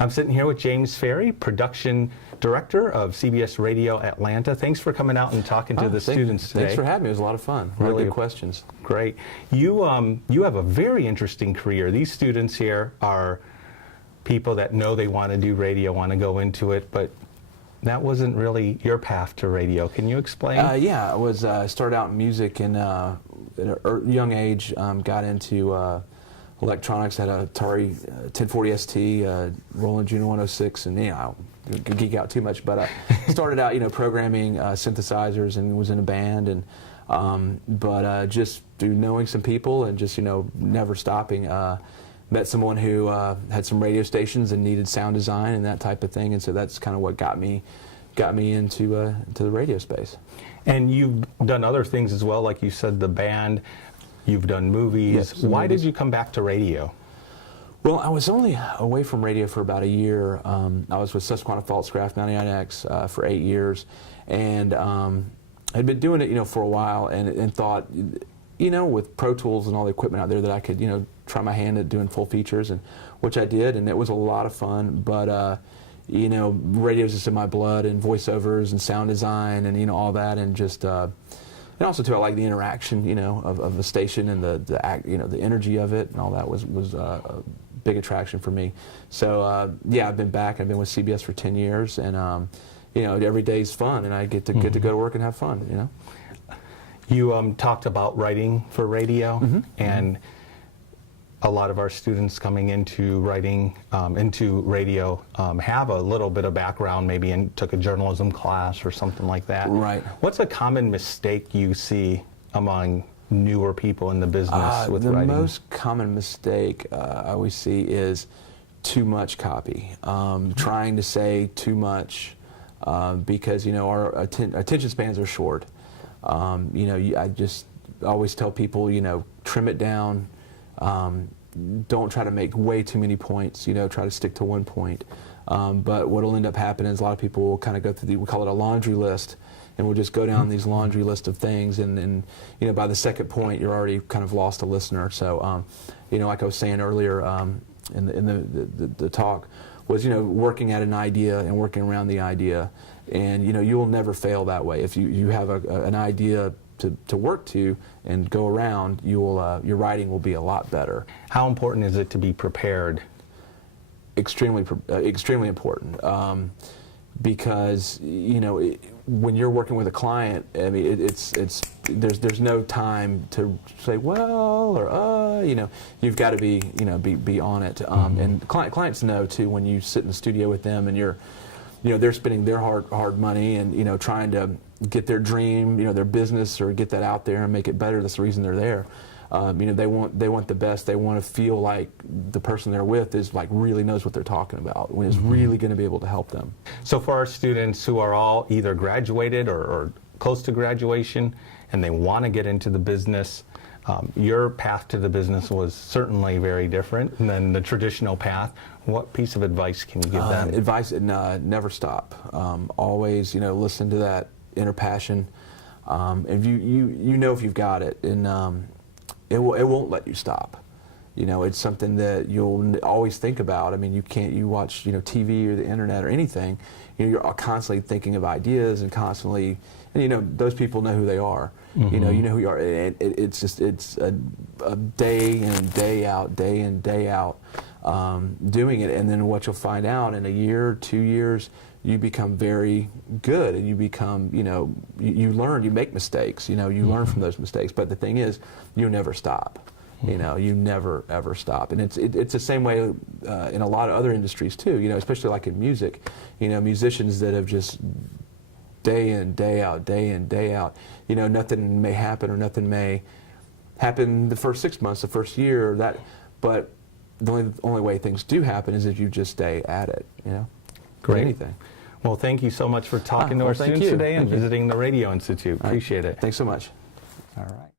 I'm sitting here with James Fairey, Production Director of CBS Radio Atlanta. Thanks for coming out and talking to the students today. Thanks for having me. It was a lot of fun. Really good questions. Great. You have a very interesting career. These students here are people that know they want to do radio, want to go into it, but that wasn't really your path to radio. Can you explain? Yeah, I started out in music at a young age. Got into electronics. Had a Atari 1040 ST, Roland Juno 106, and I don't geek out too much, but started out programming synthesizers and was in a band, and but just through knowing some people and just never stopping. Met someone who had some radio stations and needed sound design and that type of thing, and so that's kind of what got me into to the radio space. And you've done other things as well, like you said, the band. You've done movies. Yes, Why did you come back to radio? Well, I was only away from radio for about a year. I was with Susquehanna Pfaltzgraff 99X for 8 years, and had been doing it for a while, and thought, with Pro Tools and all the equipment out there, that I could try my hand at doing full features, and which I did, and it was a lot of fun. But radio's just in my blood, and voiceovers and sound design and all that, and just and also too, I like the interaction of the station and the energy of it and all that was a big attraction for me. So yeah, I've been back. I've been with CBS for 10 years, and every day's fun, and I get to go to work and have fun. You talked about writing for radio, and a lot of our students coming into writing, into radio, have a little bit of background, maybe and took a journalism class or something like that. Right. What's a common mistake you see among newer people in the business with writing? The most common mistake I always see is too much copy, trying to say too much, because our attention spans are short. I just always tell people, trim it down. Don't try to make way too many points. Try to stick to one point. But what will end up happening is a lot of people will kind of go through we call it a laundry list, and we'll just go down these laundry list of things, and by the second point you're already kind of lost a listener. So like I was saying earlier in the talk, was working at an idea and working around the idea, and you will never fail that way. If you have an idea to work to and go around, your writing will be a lot better. How important is it to be prepared? Extremely important, because when you're working with a client, I mean there's no time to say well or you've got to be on it, and clients know too when you sit in the studio with them and they're spending their hard money and trying to get their dream, their business, or get that out there and make it better. That's the reason they're there. They want the best. They want to feel like the person they're with is really knows what they're talking about, when is really going to be able to help them. So for our students who are all either graduated or close to graduation and they want to get into the business, your path to the business was certainly very different than the traditional path. What piece of advice can you give them? Advice: never stop. Always, listen to that inner passion. If you know if you've got it, and it won't let you stop. It's something that you'll always think about. I mean, you watch TV or the internet or anything. You're constantly thinking of ideas and constantly, and those people know who they are. You know who you are. It's a day in and day out, doing it, and then what you'll find out in a year, 2 years, you become very good, and you become, you learn, you make mistakes, you learn from those mistakes. But the thing is, you never stop. You never ever stop, and it's the same way in a lot of other industries too. Especially like in music, musicians that have just day in, day out. Nothing may happen or nothing may happen the first 6 months, the first year, but the only way things do happen is if you just stay at it. Great. Anything. Well, thank you so much for talking to our students today and visiting the Radio Institute. Appreciate it. Thanks so much. All right.